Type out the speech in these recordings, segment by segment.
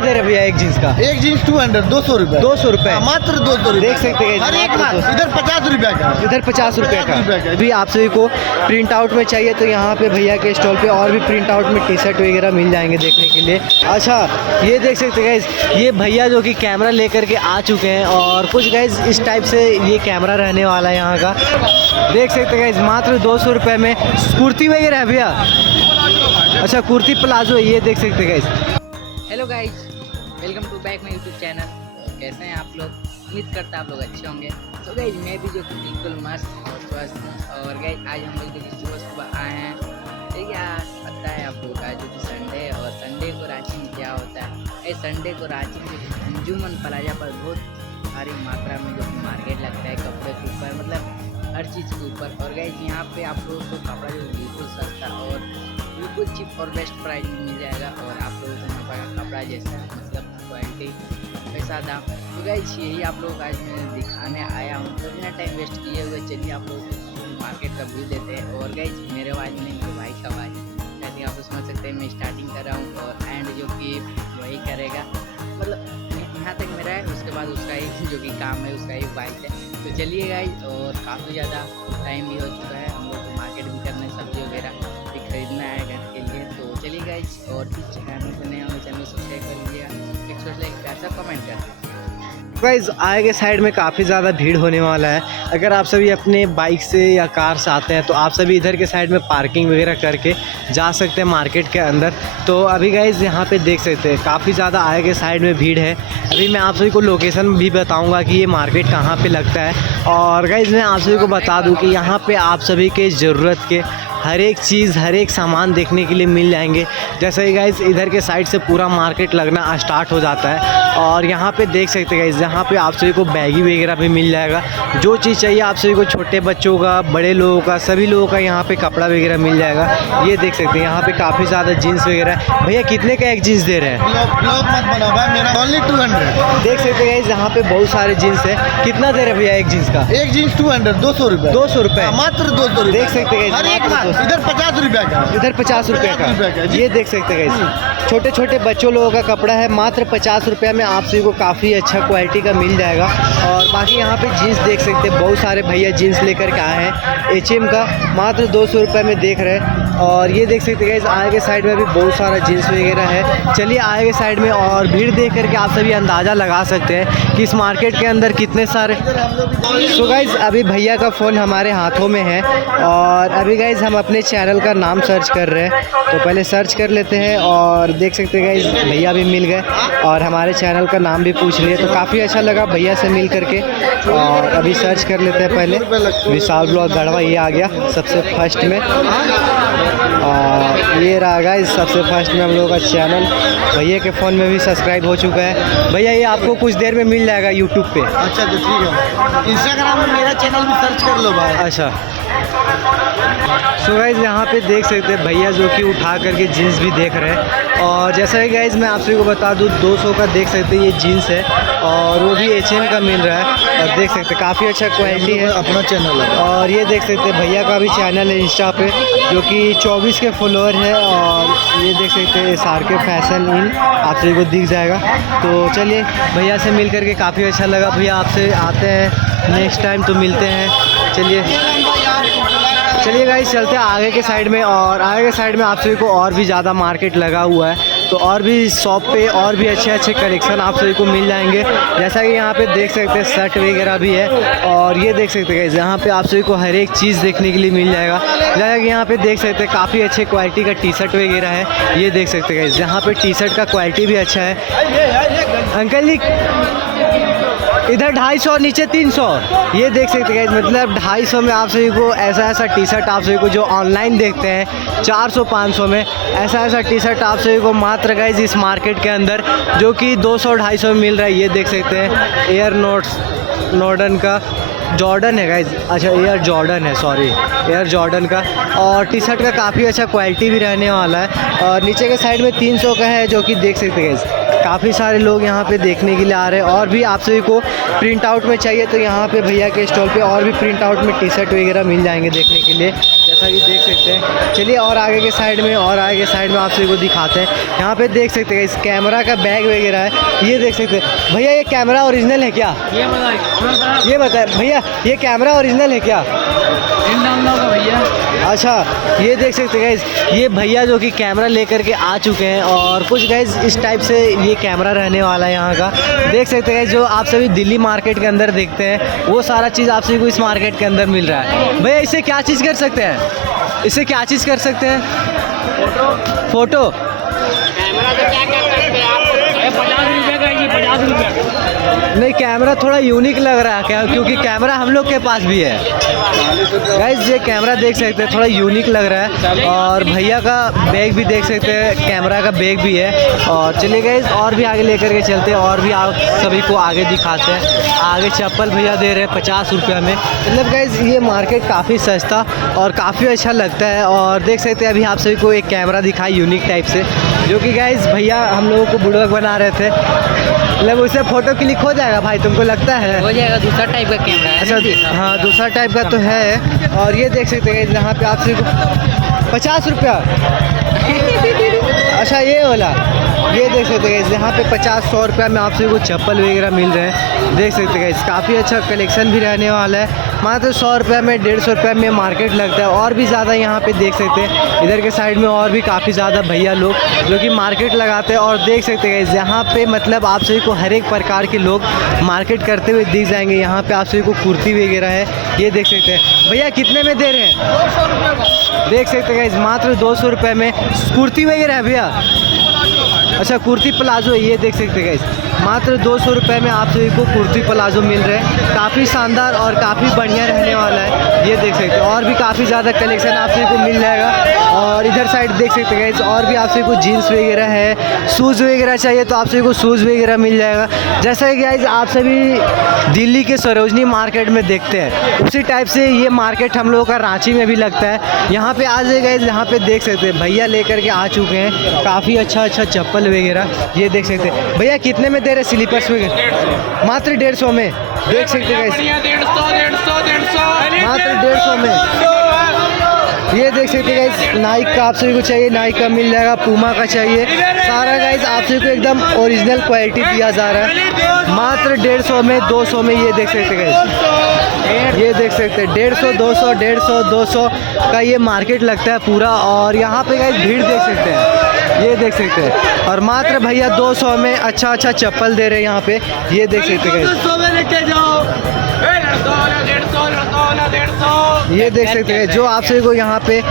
दे रहे भैया एक जीन्स का? एक जीन्स 200 200 रुपये। 200 रुपये मात्र 200 रुपये। देख सकते हैं हर एक माल इधर 50 रुपये का, इधर 50 रुपये का। भी आप सभी को प्रिंट आउट में चाहिए तो यहाँ पे भैया के स्टॉल पे और भी प्रिंट आउट में टी शर्ट वगैरह मिल जाएंगे देखने के लिए। अच्छा ये देख सकते हैं गाइज, ये भैया जो कि कैमरा लेकर के आ चुके हैं और कुछ गाइज इस टाइप से ये कैमरा रहने वाला है यहाँ का। देख सकते हैं गाइज मात्र 200 रुपये में कुर्ती वगैरह है भैया। अच्छा कुर्ती प्लाजो है, ये देख सकते हैं guys. Hello guys, welcome to back my YouTube channel. कैसे हैं आप लोग? उम्मीद करता है आप लोग अच्छे होंगे। तो गाइज मैं भी जो कि बिल्कुल मस्त और स्वस्थ हूँ। और गाइज आज हम लोग जो कि सुबह सुबह आए हैं, ठीक है पता है आप लोग का जो कि संडे है और संडे को रांची में क्या होता है। संडे को रांची में अंजुमन प्लाजा पर बहुत भारी मात्रा में जो मार्केट लगता है कपड़े के ऊपर, मतलब हर चीज़ के ऊपर। और गाइज यहाँ पे आप लोगों को कपड़ा जो बिल्कुल सस्ता और बिल्कुल चीप और बेस्ट प्राइस में मिल जाएगा। और आप लोगों को यहाँ पर कपड़ा जैसा मतलब क्वालिटी पैसा दाम। तो गाइज यही आप लोग आज मैं दिखाने आया हूँ। तो बिना टाइम वेस्ट किए हुए चलिए आप लोगों को मार्केट का व्यू देते हैं। और गाइज मेरे आवाज़ नहीं मेरे भाई का आवाज़, जैसे आप समझ सकते हैं मैं स्टार्टिंग कर रहा हूँ और एंड जो कि वही करेगा, मतलब यहाँ तक मेरा है, उसके बाद उसका ही जो कि काम है उसका ही बाइक है। तो चलिए गाइज, और काफ़ी ज़्यादा टाइम भी हो चुका है, हम लोग को मार्केट भी करना है, सब्जी वगैरह भी खरीदना है घर के लिए। तो चलिए गाइज, और कुछ चैनल पर नए होंगे चैनल सब्सक्राइब कर लीजिएगा, एक छोटा लाइक प्यार सा कमेंट कर दीजिए। गाइज आगे साइड में काफ़ी ज़्यादा भीड़ होने वाला है। अगर आप सभी अपने बाइक से या कार से आते हैं तो आप सभी इधर के साइड में पार्किंग वगैरह करके जा सकते हैं मार्केट के अंदर। तो अभी गाइज यहाँ पे देख सकते हैं काफ़ी ज़्यादा आगे साइड में भीड़ है। अभी मैं आप सभी को लोकेशन भी बताऊँगा कि ये मार्केट कहाँ पर लगता है। और गाइज मैं आप सभी को बता दूँ कि यहाँ पर आप सभी के ज़रूरत के हर एक चीज़ हर एक सामान देखने के लिए मिल जाएंगे। जैसे ही गाइज इधर के साइड से पूरा मार्केट लगना स्टार्ट हो जाता है। और यहाँ पे देख सकते हैं गाइज, यहाँ पे आप सभी को बैगी वगैरह भी मिल जाएगा। जो चीज़ चाहिए आप सभी को, छोटे बच्चों का, बड़े लोगों का, सभी लोगों का यहाँ पे कपड़ा वगैरह मिल जाएगा। ये देख सकते हैं यहाँ पे काफ़ी ज़्यादा जीन्स वगैरह। भैया कितने का एक जीन्स दे रहे हैं? ओनली 200। देख सकते हैं गाइज यहाँ पे बहुत सारे जीन्स है। कितना दे रहे भैया एक जीन्स का? एक जीन्स 200 200 रुपये। 200 रुपये मात्र 200 रुपये। देख सकते हैं हर एक माल इधर 50 रुपये का, इधर 50 रुपये का। ये देख सकते हैं गाइस, छोटे छोटे बच्चों लोगों का कपड़ा है, मात्र 50 रुपये में आप सभी को काफ़ी अच्छा क्वालिटी का मिल जाएगा। और बाकी यहाँ पे जीन्स देख सकते हैं, बहुत सारे भैया जीन्स लेकर के आए हैं H&M का, मात्र 200 रुपये में देख रहे हैं। और ये देख सकते हैं गाइस आगे साइड में भी बहुत सारा जीन्स वगैरह है। चलिए आगे साइड में, और भीड़ देख करके आप सभी अंदाज़ा लगा सकते हैं कि इस मार्केट के अंदर कितने सारे। सो गाइस अभी भैया का फ़ोन हमारे हाथों में है और अभी गाइस हम अपने चैनल का नाम सर्च कर रहे हैं। तो पहले सर्च कर लेते हैं और देख सकते हैं गाइस भैया भी मिल गए और हमारे चैनल का नाम भी पूछ लिए। तो काफ़ी अच्छा लगा भैया से मिल करके। और अभी सर्च कर लेते हैं पहले, विशाल ब्लॉग गढ़वा, ये आ गया सबसे फर्स्ट में। और ये रहा गाइस सबसे फर्स्ट में हम लोगों का चैनल। भैया के फ़ोन में भी सब्सक्राइब हो चुका है। भैया ये आपको कुछ देर में मिल जाएगा यूट्यूब पे। अच्छा तो ठीक है, इंस्टाग्राम में मेरा चैनल भी सर्च कर लो भाई। अच्छा सो गाइज यहाँ पे देख सकते हैं भैया जो कि उठा करके जीन्स भी देख रहे हैं। और जैसा कि गाइज मैं आप सभी को बता दूँ 200 का देख सकते हैं ये जीन्स है और वो भी H&M का मिल रहा है। और देख सकते हैं काफ़ी अच्छा क्वालिटी है, अपना चैनल है। और ये देख सकते हैं भैया का भी चैनल है इंस्टा पे जो कि 24 के फॉलोअर है। और ये देख सकते हैं SRK फैशन इन, आप सभी को दिख जाएगा। तो चलिए भैया से मिल करके काफ़ी अच्छा लगा। भैया आपसे आते हैं नेक्स्ट टाइम तो मिलते हैं। चलिए गाइस चलते हैं आगे के साइड में। और आगे के साइड में आप सभी को और भी ज़्यादा मार्केट लगा हुआ है, तो और भी शॉप पे और भी अच्छे अच्छे कलेक्शन आप सभी को मिल जाएंगे। जैसा कि यहाँ पे देख सकते हैं शर्ट वगैरह भी है। और ये देख सकते हैं यहाँ पे आप सभी को हर एक चीज़ देखने के लिए मिल जाएगा। जैसा कि यहाँ पे देख सकते हैं काफ़ी अच्छे क्वालिटी का टी शर्ट वगैरह है। ये देख सकते हैं यहाँ पे टी शर्ट का क्वालिटी भी अच्छा है। अंकल जी इधर 250 नीचे 300। ये देख सकते हैं मतलब 250 में आप सभी को ऐसा टी शर्ट आप सभी को जो ऑनलाइन देखते हैं 400-500 में, ऐसा टी शर्ट आप सभी को मात्र गाइज इस मार्केट के अंदर जो कि 200-250 में मिल रहा है। ये देख सकते हैं एयर नॉर्डन का जॉर्डन है गाइज, अच्छा एयर जॉर्डन है, सॉरी एयर जॉर्डन का। और टी शर्ट का काफ़ी अच्छा क्वालिटी भी रहने वाला है। और नीचे के साइड में 300 का है जो कि देख सकते हैं गाइज काफ़ी सारे लोग यहाँ पे देखने के लिए आ रहे हैं। और भी आप सभी को प्रिंट आउट में चाहिए तो यहाँ पे भैया के स्टॉल पे और भी प्रिंट आउट में टी शर्ट वगैरह मिल जाएंगे देखने के लिए। जैसा कि देख सकते हैं। चलिए और आगे के साइड में आप सभी को दिखाते हैं। यहाँ पे देख सकते हैं इस कैमरा का बैग वगैरह है, ये देख सकते हैं। भैया ये कैमरा ओरिजिनल है क्या? ये बताए भैया, ये कैमरा ओरिजिनल है क्या? भैया अच्छा, ये देख सकते हैं गाइस, ये भैया जो कि कैमरा लेकर के आ चुके हैं और कुछ गाइस इस टाइप से ये कैमरा रहने वाला है यहाँ का। देख सकते हैं गाइस, जो आप सभी दिल्ली मार्केट के अंदर देखते हैं वो सारा चीज़ आप सभी को इस मार्केट के अंदर मिल रहा है। भैया इससे क्या चीज़ कर सकते हैं? इससे क्या चीज़ कर सकते हैं? फोटो। कैमरा तो क्या कर सकते हैं आप? 50 रुपये का है, 50 रुपये। नहीं, कैमरा थोड़ा यूनिक लग रहा है क्या, क्योंकि कैमरा हम लोग के पास भी है गाइस। ये कैमरा देख सकते हैं, थोड़ा यूनिक लग रहा है। और भैया का बैग भी देख सकते हैं, कैमरा का बैग भी है। और चलिए गाइस और भी आगे लेकर के चलते हैं और भी आप सभी को आगे दिखाते हैं। आगे चप्पल भैया दे रहे हैं 50 रुपये में। मतलब गाइस ये मार्केट काफ़ी सस्ता और काफ़ी अच्छा लगता है। और देख सकते हैं अभी आप सभी को एक कैमरा दिखाई यूनिक टाइप से, जो कि गाइस भैया हम लोगों को बुड़बक बना रहे थे। मतलब उससे फ़ोटो क्लिक हो जाएगा भाई, तुमको लगता है? हो जाएगा, दूसरा टाइप का कैमरा है। अच्छा हाँ, दूसरा टाइप का तो है। और ये देख सकते हैं यहाँ पे आप सभी को 50 रुपया। अच्छा ये वाला, ये देख सकते हैं यहाँ पे 50-100 रुपये में आप सभी को चप्पल वगैरह मिल रहे हैं। देख सकते हैं काफ़ी अच्छा कलेक्शन भी रहने वाला है। मात्र 100 रुपये में 150 रुपये में मार्केट लगता है। और भी ज़्यादा यहाँ पे देख सकते हैं इधर के साइड में और भी काफ़ी ज़्यादा भैया लोग जो कि मार्केट लगाते हैं। और देख सकते हैं यहाँ पे मतलब आप सभी को हर एक प्रकार के लोग मार्केट करते हुए दिख जाएंगे। यहाँ पे आप सभी को कुर्ती वगैरह है, ये देख सकते हैं। भैया कितने में दे रहे हैं? 200 रुपये का। देख सकते हैं मात्र 200 रुपये में कुर्ती वगैरह है भैया। अच्छा कुर्ती प्लाजो, ये देख सकते हैं मात्र 200 रुपये में आप सभी को कुर्ती प्लाजो मिल रहे हैं। काफ़ी शानदार और काफ़ी बढ़िया रहने वाला है, ये देख सकते हैं। और भी काफ़ी ज़्यादा कलेक्शन आप सभी को मिल जाएगा। और इधर साइड देख सकते हैं और भी आप सभी को जीन्स वगैरह है, शूज़ वगैरह चाहिए तो आप सभी को शूज़ वगैरह मिल जाएगा। जैसा कि गाइस आप सभी दिल्ली के सरोजनी मार्केट में देखते हैं, उसी टाइप से ये मार्केट हम लोगों का रांची में भी लगता है। यहाँ पे आ जाए गाइस, यहाँ पे देख सकते हैं भैया लेकर के आ चुके हैं काफ़ी अच्छा चप्पल वगैरह, ये देख सकते हैं। भैया कितने में दे रहे स्लीपर्स वगैरह? मात्र 150 में। देख सकते हैं 150 मात्र 150 में। ये देख सकते हैं गाइस, नाइक का आप सभी को चाहिए नाइक का मिल जाएगा, पूमा का चाहिए, सारा गाइस आप सभी को एकदम ओरिजिनल क्वालिटी दिया जा रहा है मात्र 150 में 200 में। ये देख सकते हैं गाइस, ये देख सकते हैं 150 200 150 200 का ये मार्केट लगता है पूरा। और यहाँ पे गाइस भीड़ देख सकते हैं, ये देख सकते हैं। और मात्र भैया 200 में अच्छा चप्पल दे रहे हैं यहाँ पे, ये देख सकते हैं गाइस। 200 में लेके जाओ। ये देख सकते हैं जो आप सभी को यहाँ पे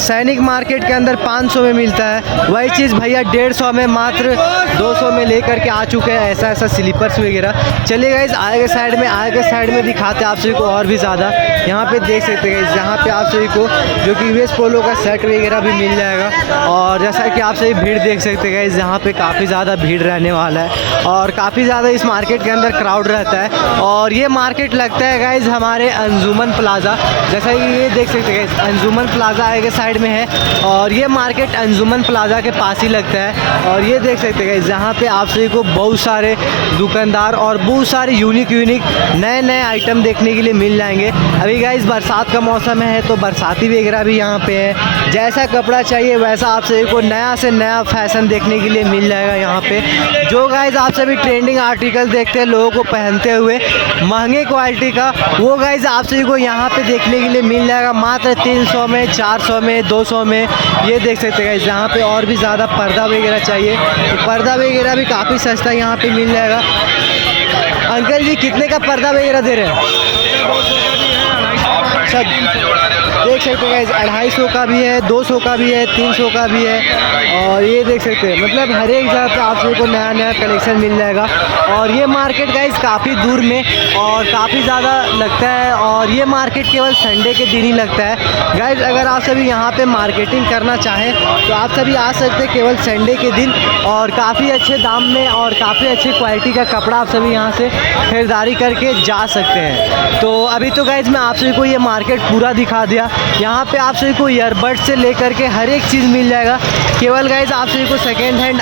सैनिक मार्केट के अंदर 500 में मिलता है, वही चीज़ भैया 150 में मात्र 200 में लेकर के आ चुके हैं। ऐसा स्लीपर्स वगैरह। चलिए गाइस आगे साइड में दिखाते हैं आप सभी को और भी ज़्यादा। यहाँ पे देख सकते हैं यहाँ पे आप सभी को जो कि यूएस पोलो का शर्ट वगैरह भी मिल जाएगा। और जैसा कि आप सभी भीड़ देख सकते हैं गाइस, यहाँ पे काफ़ी ज़्यादा भीड़ रहने वाला है और काफ़ी ज़्यादा इस मार्केट के अंदर क्राउड रहता है। और ये मार्केट लगता है गाइस हमारे अंजुमन प्लाजा, जैसा कि ये देख सकते हैं अंजुमन प्लाजा आगे साइड में है और ये मार्केट अंजुमन प्लाजा के पास ही लगता है। और ये देख सकते हैं जहाँ पे आप सभी को बहुत सारे दुकानदार और बहुत सारे यूनिक नए आइटम देखने के लिए मिल जाएंगे। अभी गाइस बरसात का मौसम है तो बरसाती वगैरह भी यहाँ पे है। जैसा कपड़ा चाहिए वैसा आप सभी को नया से नया फैशन देखने के लिए मिल जाएगा यहाँ पे। जो गाइस आप सभी ट्रेंडिंग आर्टिकल देखते हैं लोगों को पहनते हुए महंगे क्वालिटी का, वो गाइस आप सभी को यहाँ पे देखने के लिए मिल जाएगा मात्र 300 में 400 में 200 में। ये देख सकते हैं जहाँ पे और भी ज़्यादा पर्दा वगैरह चाहिए तो पर्दा वगैरह भी काफ़ी सस्ता यहाँ पे मिल जाएगा। अंकल जी कितने का पर्दा वगैरह दे रहे हैं? सब देख सकते हैं 250 का भी है, 200 का भी है, 300 का भी है। और ये देख सकते हैं मतलब हर एक जगह पे आप सभी को नया कलेक्शन मिल जाएगा। और ये मार्केट गाइस काफ़ी दूर में और काफ़ी ज़्यादा लगता है और ये मार्केट केवल संडे के दिन ही लगता है। गाइस अगर आप सभी यहाँ पे मार्केटिंग करना चाहें तो आप सभी आ सकते हैं केवल संडे के दिन और काफ़ी अच्छे दाम में और काफ़ी अच्छी क्वालिटी का कपड़ा आप सभी यहाँ से खरीदारी करके जा सकते हैं। तो अभी तो गाइस मैं आप सभी को ये मार्केट पूरा दिखा दिया। यहाँ पे आप सभी को ईयरबड से लेकर के हर एक चीज़ मिल जाएगा। केवल गाइज आप सभी को सेकेंड हैंड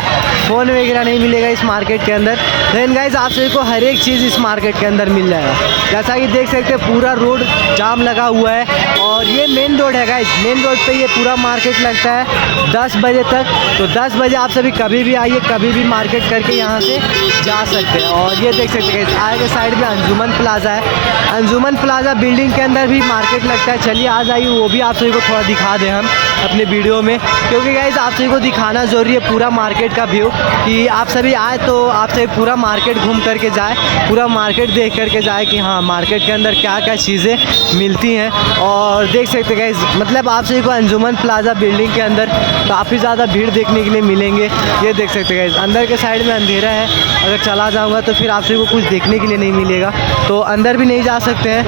फ़ोन वगैरह नहीं मिलेगा इस मार्केट के अंदर। लेकिन गाइज आप सभी को हर एक चीज़ इस मार्केट के अंदर मिल जाएगा। जैसा कि देख सकते हैं पूरा रोड जाम लगा हुआ है और ये मेन रोड है गाइज। मेन रोड पे ये पूरा मार्केट लगता है 10 बजे तक। तो 10 बजे आप सभी कभी भी आइए, कभी भी मार्केट करके यहाँ से जा सकते हैं। और ये देख सकते हैं गाइज आगे साइड में अंजुमन प्लाजा है। अंजुमन प्लाजा बिल्डिंग के अंदर भी मार्केट लगता है। चलिए आज आइए वो भी आप सभी को थोड़ा दिखा दें हम अपने वीडियो में, क्योंकि गाइज आप सभी को दिखाना ज़रूरी है पूरा मार्केट का व्यू, कि आप सभी आए तो आप सभी पूरा मार्केट घूम करके जाए, पूरा मार्केट देख करके जाए कि हाँ मार्केट के अंदर क्या क्या चीज़ें मिलती हैं। और देख सकते हैं गाइज मतलब आप सभी को अंजुमन प्लाजा बिल्डिंग के अंदर काफ़ी ज़्यादा भीड़ देखने के लिए मिलेंगे। ये देख सकते हैं गाइज अंदर के साइड में अंधेरा है, अगर चला जाऊँगा तो फिर आप सभी को कुछ देखने के लिए नहीं मिलेगा, तो अंदर भी नहीं जा सकते हैं।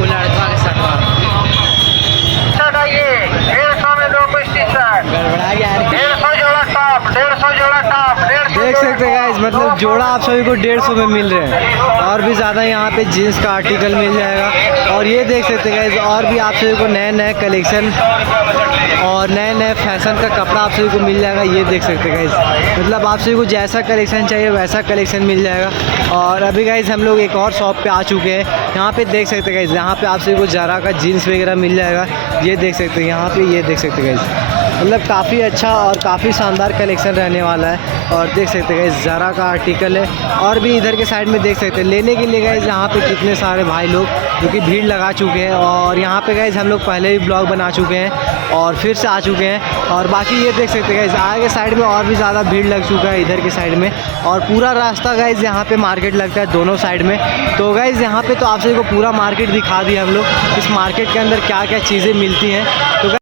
गड़बड़ा गया यार। 150 जोड़ा टॉप, 150 जोड़ा टॉप, 150 देख सकते हैं गाइस मतलब जोड़ा आप सभी को 150 में मिल रहे हैं। और भी ज़्यादा यहाँ पे जीन्स का आर्टिकल मिल जाएगा। और ये देख सकते हैं गाइस और भी आप सभी को नए नए कलेक्शन और नए नए फैशन का कपड़ा आप सभी को मिल जाएगा। ये देख सकते हैं गाइस मतलब आप सभी को जैसा कलेक्शन चाहिए वैसा कलेक्शन मिल जाएगा। और अभी गाइस हम लोग एक और शॉप पे आ चुके हैं। यहाँ पे देख सकते हैं गाइस यहाँ पे आप सभी को ज़रा का जीन्स वगैरह मिल जाएगा। ये देख सकते हैं यहाँ पे, ये देख सकते हैं गाइस मतलब काफ़ी अच्छा और काफ़ी शानदार कलेक्शन रहने वाला है। और देख सकते हैं गाइस ज़रा का आर्टिकल है। और भी इधर के साइड में देख सकते हैं लेने के लिए गाइस यहाँ पे कितने सारे भाई लोग जो कि भीड़ लगा चुके हैं। और यहाँ पे गाइस हम लोग पहले भी ब्लॉग बना चुके हैं और फिर से आ चुके हैं। और बाकी ये देख सकते हैं गाइस आगे साइड में और भी ज़्यादा भीड़ लग चुका है इधर के साइड में। और पूरा रास्ता गाइस यहाँ पे मार्केट लगता है दोनों साइड में। तो गाइस यहाँ पे तो आप सभी को पूरा मार्केट दिखा दिया हम लोग, इस मार्केट के अंदर क्या क्या चीज़ें मिलती हैं। तो